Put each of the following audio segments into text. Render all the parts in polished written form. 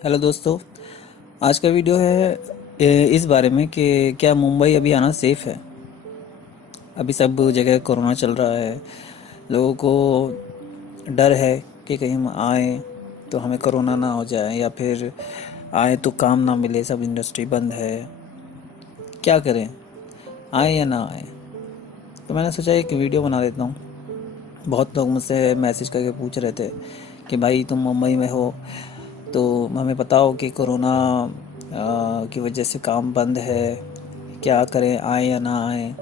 Hello दोस्तों। आज का वीडियो है इस बारे में कि क्या मुंबई अभी आना सेफ़ है। अभी सब जगह कोरोना चल रहा है। लोगों को डर है कि कहीं हम आए तो हमें कोरोना ना हो जाए, या फिर आए तो काम ना मिले, सब इंडस्ट्री बंद है। क्या करें, आए या ना आए। तो मैंने सोचा एक वीडियो बना देता हूँ। बहुत लोग मुझसे मैसेज करके पूछ रहे थे कि भाई तुम मुंबई में हो तो हमें बताओ कि कोरोना की वजह से काम बंद है, क्या करें, आए या ना आए।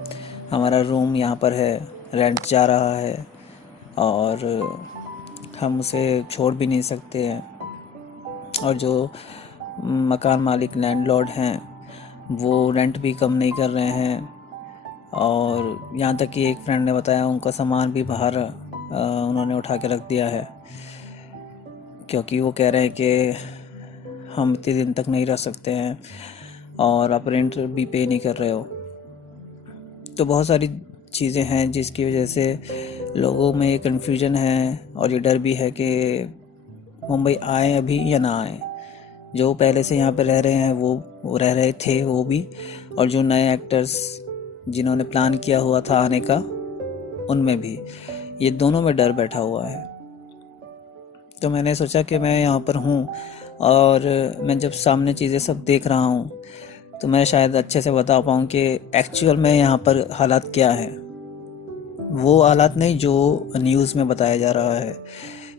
हमारा रूम यहाँ पर है, रेंट जा रहा है और हम उसे छोड़ भी नहीं सकते हैं। और जो मकान मालिक लैंडलॉर्ड हैं वो रेंट भी कम नहीं कर रहे हैं। और यहाँ तक कि एक फ्रेंड ने बताया उनका सामान भी बाहर उन्होंने उठा के रख दिया है, क्योंकि वो कह रहे हैं कि हम इतने दिन तक नहीं रह सकते हैं और आप रेंट भी पे नहीं कर रहे हो। तो बहुत सारी चीज़ें हैं जिसकी वजह से लोगों में ये कन्फ्यूजन है और ये डर भी है कि मुंबई आए अभी या ना आए। जो पहले से यहाँ पर रह रहे हैं वो रह रहे थे वो भी, और जो नए एक्टर्स जिन्होंने प्लान किया हुआ था आने का उनमें भी, ये दोनों में डर बैठा हुआ है। तो मैंने सोचा कि मैं यहाँ पर हूँ और मैं जब सामने चीज़ें सब देख रहा हूँ तो मैं शायद अच्छे से बता पाऊँ कि एक्चुअल में यहाँ पर हालात क्या है। वो हालात नहीं जो न्यूज़ में बताया जा रहा है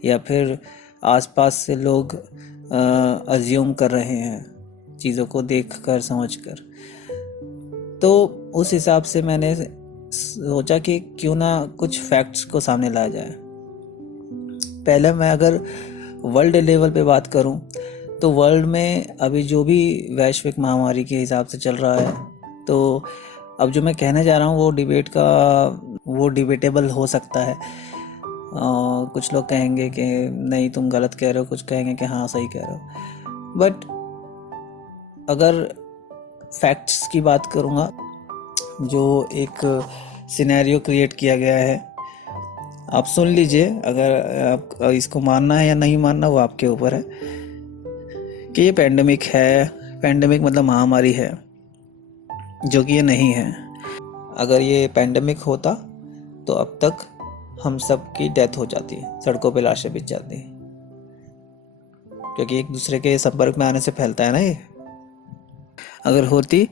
या फिर आसपास से लोग अज्यूम कर रहे हैं चीज़ों को देख कर समझ कर। तो उस हिसाब से मैंने सोचा कि क्यों ना कुछ फैक्ट्स को सामने लाया जाए। पहले मैं अगर वर्ल्ड लेवल पे बात करूं तो वर्ल्ड में अभी जो भी वैश्विक महामारी के हिसाब से चल रहा है, तो अब जो मैं कहने जा रहा हूँ वो डिबेटेबल हो सकता है। कुछ लोग कहेंगे कि नहीं तुम गलत कह रहे हो, कुछ कहेंगे कि हाँ सही कह रहे हो। बट अगर फैक्ट्स की बात करूँगा, जो एक सिनेरियो क्रिएट किया गया है, आप सुन लीजिए। अगर आप इसको मानना है या नहीं मानना वो आपके ऊपर है कि ये पैंडेमिक है। पैंडेमिक मतलब महामारी है, जो कि ये नहीं है। अगर ये पैंडेमिक होता तो अब तक हम सब की डेथ हो जाती, सड़कों पे लाशें बिछ जाती, क्योंकि एक दूसरे के संपर्क में आने से फैलता है ना ये। अगर होती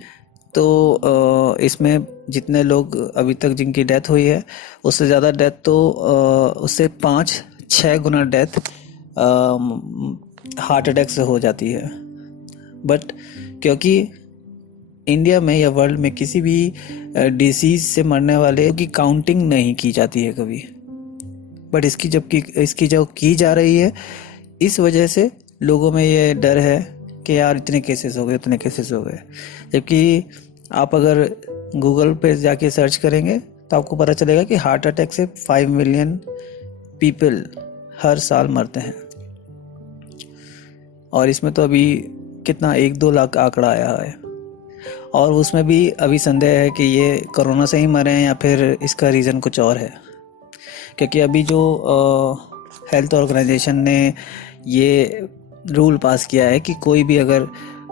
तो इसमें जितने लोग अभी तक जिनकी डेथ हुई है उससे ज़्यादा डेथ तो उससे 5-6 गुना डेथ हार्ट अटैक से हो जाती है। बट क्योंकि इंडिया में या वर्ल्ड में किसी भी डिसीज़ से मरने वाले की काउंटिंग नहीं की जाती है कभी, बट इसकी जो की जा रही है, इस वजह से लोगों में ये डर है कि यार इतने केसेस हो गए, उतने केसेस हो गए। जबकि आप अगर गूगल पे जाके सर्च करेंगे तो आपको पता चलेगा कि हार्ट अटैक से 5 मिलियन पीपल हर साल मरते हैं। और इसमें तो अभी कितना 1-2 लाख आंकड़ा आया है, और उसमें भी अभी संदेह है कि ये कोरोना से ही मरे हैं या फिर इसका रीज़न कुछ और है। क्योंकि अभी जो हेल्थ ऑर्गेनाइजेशन ने ये रूल पास किया है कि कोई भी अगर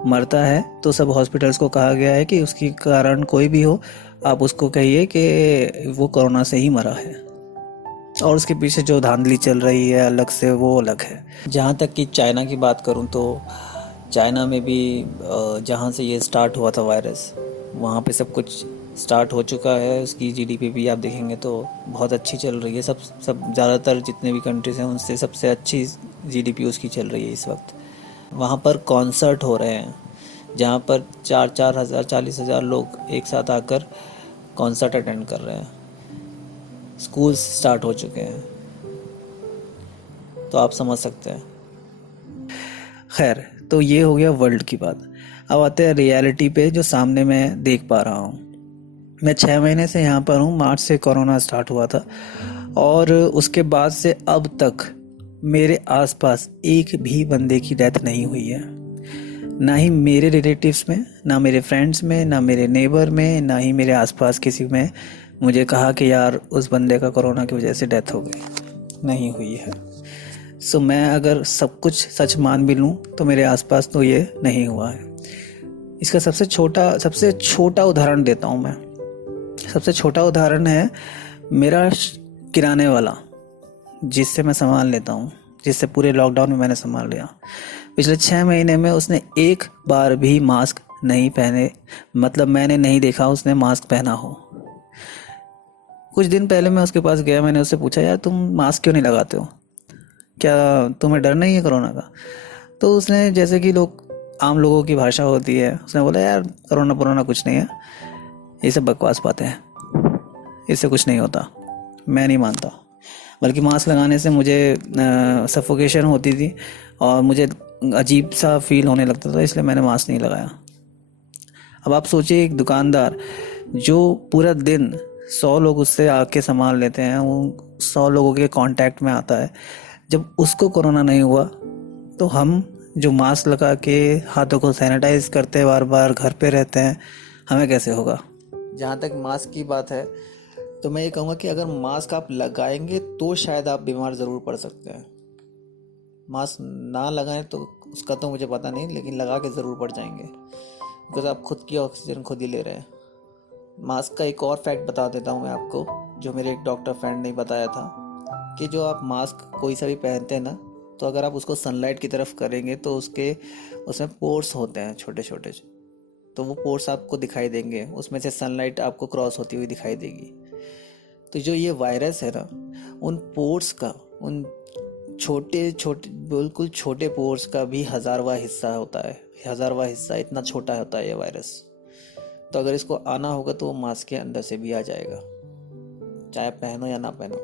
मरता है तो सब हॉस्पिटल्स को कहा गया है कि उसकी कारण कोई भी हो, आप उसको कहिए कि वो कोरोना से ही मरा है। और उसके पीछे जो धांधली चल रही है अलग से, वो अलग है। जहाँ तक कि चाइना की बात करूँ तो चाइना में भी जहाँ से ये स्टार्ट हुआ था वायरस, वहाँ पे सब कुछ स्टार्ट हो चुका है। उसकी जीडीपी भी आप देखेंगे तो बहुत अच्छी चल रही है। सब ज़्यादातर जितने भी कंट्रीज़ हैं उनसे सबसे अच्छी जीडीपी उसकी चल रही है इस वक्त। वहाँ पर कॉन्सर्ट हो रहे हैं जहाँ पर 4-4 हज़ार 40,000 लोग एक साथ आकर कॉन्सर्ट अटेंड कर रहे हैं। स्कूल्स स्टार्ट हो चुके हैं, तो आप समझ सकते हैं। खैर, तो ये हो गया वर्ल्ड की बात। अब आते हैं रियलिटी पे, जो सामने मैं देख पा रहा हूँ। मैं 6 महीने से यहाँ पर हूँ। मार्च से कोरोना स्टार्ट हुआ था और उसके बाद से अब तक मेरे आसपास एक भी बंदे की डेथ नहीं हुई है। ना ही मेरे रिलेटिव्स में, ना मेरे फ्रेंड्स में, ना मेरे नेबर में, ना ही मेरे आसपास किसी में मुझे कहा कि यार उस बंदे का कोरोना की वजह से डेथ हो गई। नहीं हुई है। सो मैं अगर सब कुछ सच मान भी लूँ तो मेरे आसपास तो ये नहीं हुआ है। इसका सबसे छोटा उदाहरण देता हूँ मैं। सबसे छोटा उदाहरण है मेरा किराने वाला, जिससे मैं सामान लेता हूँ, जिससे पूरे लॉकडाउन में मैंने सामान लिया। पिछले 6 महीने में उसने एक बार भी मास्क नहीं पहने, मतलब मैंने नहीं देखा उसने मास्क पहना हो। कुछ दिन पहले मैं उसके पास गया, मैंने उससे पूछा, यार तुम मास्क क्यों नहीं लगाते हो, क्या तुम्हें डर नहीं है कोरोना का? तो उसने, जैसे कि लोग आम लोगों की भाषा होती है, उसने बोला, यार कोरोना कुछ नहीं है, ये सब बकवास बातें हैं, इससे कुछ नहीं होता। मैं नहीं मानता, बल्कि मास्क लगाने से मुझे सफोकेशन होती थी और मुझे अजीब सा फील होने लगता था, इसलिए मैंने मास्क नहीं लगाया। अब आप सोचिए, एक दुकानदार जो पूरा दिन 100 लोग उससे आके सामान लेते हैं, वो 100 लोगों के कांटेक्ट में आता है, जब उसको कोरोना नहीं हुआ तो हम जो मास्क लगा के हाथों को सैनिटाइज करते हैं, बार बार घर पे रहते हैं, हमें कैसे होगा? जहाँ तक मास्क की बात है तो मैं ये कहूँगा कि अगर मास्क आप लगाएंगे तो शायद आप बीमार ज़रूर पड़ सकते हैं। मास्क ना लगाएं तो उसका तो मुझे पता नहीं, लेकिन लगा के ज़रूर पड़ जाएंगे, बिकॉज आप खुद की ऑक्सीजन खुद ही ले रहे हैं। मास्क का एक और फैक्ट बता देता हूँ मैं आपको, जो मेरे एक डॉक्टर फ्रेंड ने बताया था, कि जो आप मास्क कोई सा भी पहनते हैं ना, तो अगर आप उसको सनलाइट की तरफ करेंगे तो उसमें पोर्स होते हैं छोटे छोटे, तो वो पोर्स आपको दिखाई देंगे, उसमें से सनलाइट आपको क्रॉस होती हुई दिखाई देगी। तो जो ये वायरस है ना, उन पोर्स का, उन छोटे छोटे बिल्कुल छोटे पोर्स का भी 1000वां हिस्सा होता है। 1000वां हिस्सा, इतना छोटा होता है ये वायरस। तो अगर इसको आना होगा तो वो मास्क के अंदर से भी आ जाएगा, चाहे पहनो या ना पहनो।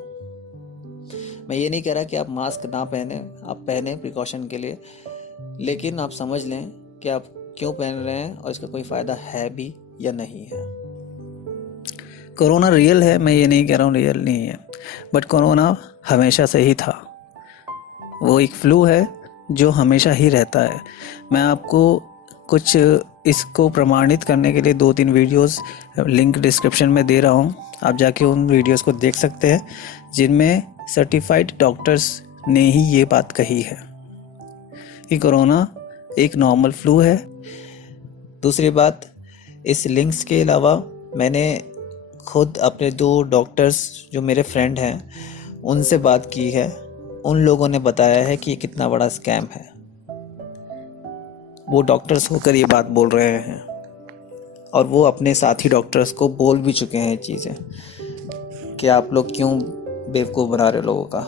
मैं ये नहीं कह रहा कि आप मास्क ना पहने, आप पहने प्रिकॉशन के लिए, लेकिन आप समझ लें कि आप क्यों पहन रहे हैं और इसका कोई फ़ायदा है भी या नहीं है। कोरोना रियल है, मैं ये नहीं कह रहा हूँ रियल नहीं है, बट कोरोना हमेशा से ही था। वो एक फ्लू है जो हमेशा ही रहता है। मैं आपको कुछ इसको प्रमाणित करने के लिए 2-3 वीडियोस लिंक डिस्क्रिप्शन में दे रहा हूँ, आप जाके उन वीडियोस को देख सकते हैं, जिनमें सर्टिफाइड डॉक्टर्स ने ही ये बात कही है कि कोरोना एक नॉर्मल फ्लू है। दूसरी बात, इस लिंक्स के अलावा मैंने खुद अपने 2 डॉक्टर्स जो मेरे फ्रेंड हैं उनसे बात की है। उन लोगों ने बताया है कि ये कितना बड़ा स्कैम है। वो डॉक्टर्स होकर ये बात बोल रहे हैं और वो अपने साथी डॉक्टर्स को बोल भी चुके हैं ये चीज़ें, कि आप लोग क्यों बेवकूफ़ बना रहे लोगों का।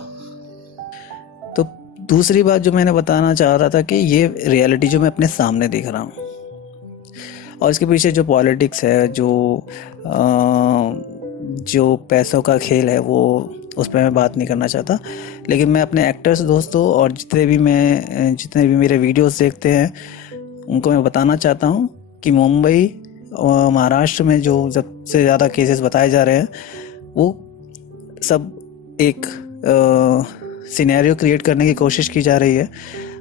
तो दूसरी बात जो मैंने बताना चाह रहा था कि ये रियलिटी जो मैं अपने सामने देख रहा हूँ, और इसके पीछे जो पॉलिटिक्स है, जो पैसों का खेल है, वो उस पर मैं बात नहीं करना चाहता। लेकिन मैं अपने एक्टर्स दोस्तों और जितने भी मेरे वीडियोस देखते हैं उनको मैं बताना चाहता हूँ कि मुंबई और महाराष्ट्र में जो सबसे ज़्यादा केसेस बताए जा रहे हैं, वो सब एक सिनेरियो क्रिएट करने की कोशिश की जा रही है,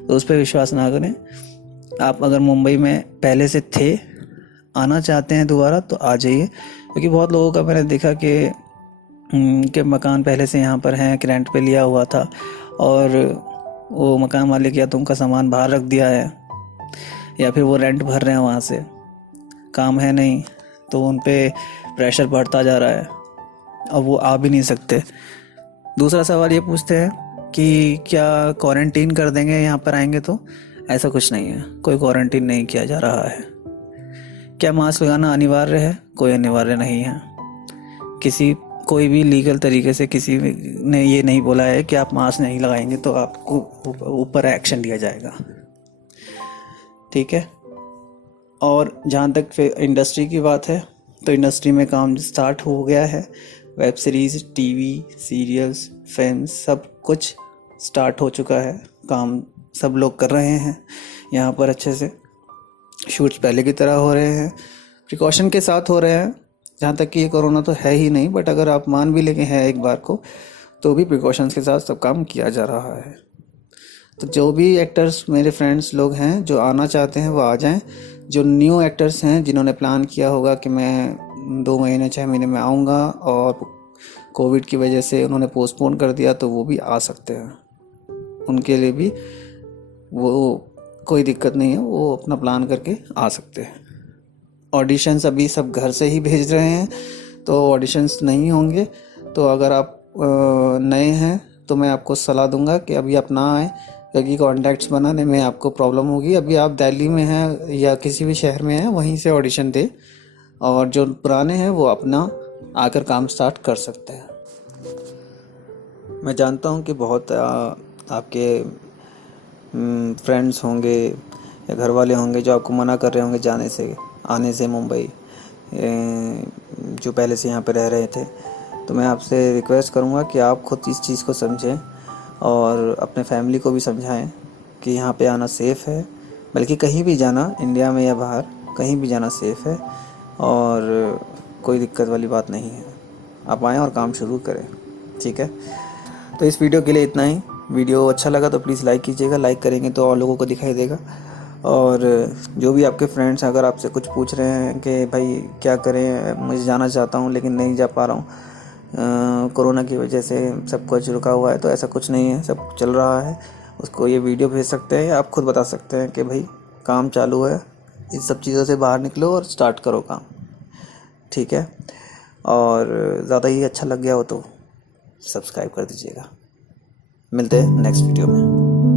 तो उस पर विश्वास ना करें। आप अगर मुंबई में पहले से थे, आना चाहते हैं दोबारा, तो आ जाइए, क्योंकि बहुत लोगों का मैंने देखा कि मकान पहले से यहाँ पर हैं, रेंट पे लिया हुआ था, और वो मकान मालिक या तो उनका सामान बाहर रख दिया है, या फिर वो रेंट भर रहे हैं, वहाँ से काम है नहीं, तो उन पे प्रेशर बढ़ता जा रहा है और वो आ भी नहीं सकते। दूसरा सवाल ये पूछते हैं कि क्या क्वारंटीन कर देंगे यहाँ पर आएंगे तो? ऐसा कुछ नहीं है, कोई क्वारंटीन नहीं किया जा रहा है। क्या मास्क लगाना अनिवार्य है? कोई अनिवार्य नहीं है। कोई भी लीगल तरीके से किसी ने ये नहीं बोला है कि आप मास्क नहीं लगाएंगे तो आपको ऊपर एक्शन लिया जाएगा, ठीक है। और जहाँ तक इंडस्ट्री की बात है, तो इंडस्ट्री में काम स्टार्ट हो गया है। Web series, TV serials, film, सब कुछ स्टार्ट हो चुका है। काम सब लोग कर रहे हैं यहाँ पर, अच्छे से शूट्स पहले की तरह हो रहे हैं, प्रिकॉशन के साथ हो रहे हैं। जहाँ तक कि ये कोरोना तो है ही नहीं, बट अगर आप मान भी लेके हैं एक बार को, तो भी प्रिकॉशंस के साथ सब काम किया जा रहा है। तो जो भी एक्टर्स मेरे फ्रेंड्स लोग हैं जो आना चाहते हैं वो आ जाएं। जो न्यू एक्टर्स हैं जिन्होंने प्लान किया होगा कि मैं 2 महीने 6 महीने में आऊँगा, और कोविड की वजह से उन्होंने पोस्टपोन कर दिया, तो वो भी आ सकते हैं। उनके लिए भी वो कोई दिक्कत नहीं है, वो अपना प्लान करके आ सकते हैं। ऑडिशंस अभी सब घर से ही भेज रहे हैं, तो ऑडिशंस नहीं होंगे। तो अगर आप नए हैं तो मैं आपको सलाह दूंगा कि अभी आप ना आए, क्योंकि कॉन्टैक्ट्स बनाने में आपको प्रॉब्लम होगी। अभी आप दिल्ली में हैं या किसी भी शहर में हैं, वहीं से ऑडिशन दे, और जो पुराने हैं वो अपना आकर काम स्टार्ट कर सकते हैं। मैं जानता हूँ कि बहुत आपके फ्रेंड्स होंगे या घर वाले होंगे जो आपको मना कर रहे होंगे आने से मुंबई, जो पहले से यहाँ पे रह रहे थे। तो मैं आपसे रिक्वेस्ट करूँगा कि आप खुद इस चीज़ को समझें और अपने फैमिली को भी समझाएं कि यहाँ पे आना सेफ़ है। बल्कि कहीं भी जाना, इंडिया में या बाहर, कहीं भी जाना सेफ़ है और कोई दिक्कत वाली बात नहीं है। आप आएँ और काम शुरू करें, ठीक है। तो इस वीडियो के लिए इतना ही। वीडियो अच्छा लगा तो प्लीज़ लाइक कीजिएगा, लाइक करेंगे तो और लोगों को दिखाई देगा। और जो भी आपके फ्रेंड्स अगर आपसे कुछ पूछ रहे हैं कि भाई क्या करें, मुझे जाना चाहता हूँ लेकिन नहीं जा पा रहा हूँ, कोरोना की वजह से सब कुछ रुका हुआ है, तो ऐसा कुछ नहीं है, सब चल रहा है। उसको ये वीडियो भेज सकते हैं या आप खुद बता सकते हैं कि भाई काम चालू है, इस सब चीज़ों से बाहर निकलो और स्टार्ट करो काम, ठीक है। और ज़्यादा ही अच्छा लग गया हो तो सब्सक्राइब कर दीजिएगा। मिलते हैं नेक्स्ट वीडियो में।